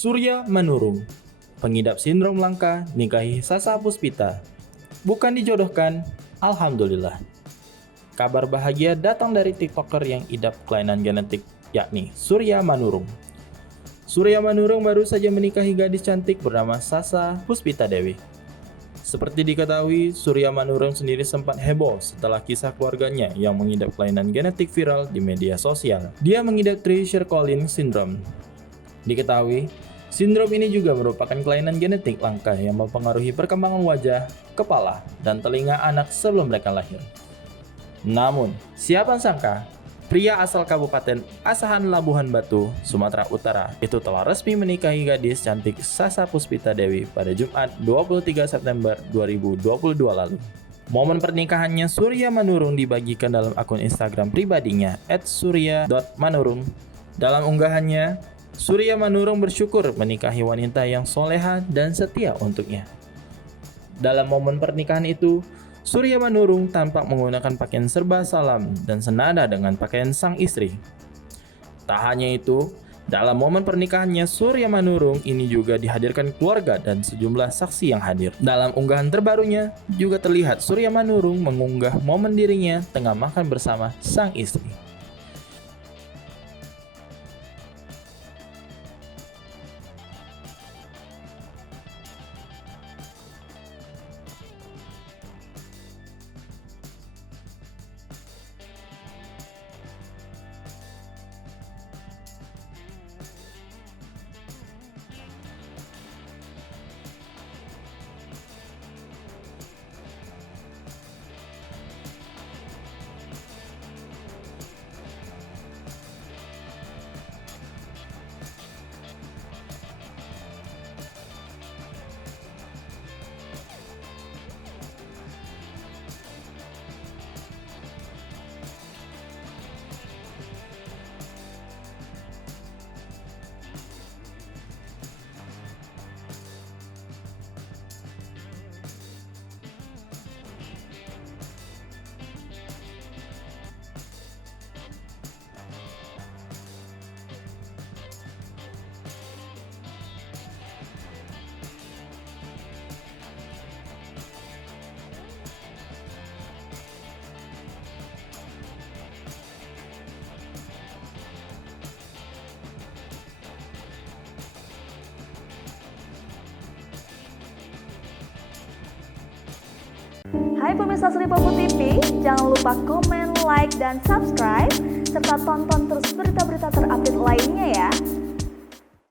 Surya Manurung, pengidap sindrom langka, nikahi Sasa Puspita. Bukan dijodohkan, alhamdulillah. Kabar bahagia datang dari TikToker yang idap kelainan genetik, yakni Surya Manurung. Surya Manurung baru saja menikahi gadis cantik bernama Sasa Puspita Dewi. Seperti diketahui, Surya Manurung sendiri sempat heboh setelah kisah keluarganya yang mengidap kelainan genetik viral di media sosial. Dia mengidap Treacher-Collins syndrome. Diketahui, sindrom ini juga merupakan kelainan genetik langka yang mempengaruhi perkembangan wajah, kepala, dan telinga anak sebelum mereka lahir. Namun, siapa sangka, pria asal Kabupaten Asahan Labuhan Batu, Sumatera Utara, itu telah resmi menikahi gadis cantik Sasa Puspita Dewi pada Jumat 23 September 2022 lalu. Momen pernikahannya Surya Manurung dibagikan dalam akun Instagram pribadinya @surya.manurung. Dalam unggahannya, Surya Manurung bersyukur menikahi wanita yang soleha dan setia untuknya. Dalam momen pernikahan itu, Surya Manurung tampak menggunakan pakaian serba salam dan senada dengan pakaian sang istri. Tak hanya itu, dalam momen pernikahannya Surya Manurung ini juga dihadirkan keluarga dan sejumlah saksi yang hadir. Dalam unggahan terbarunya, juga terlihat Surya Manurung mengunggah momen dirinya tengah makan bersama sang istri. Hai pemirsa Sri Popo TV, jangan lupa komen, like, dan subscribe, serta tonton terus berita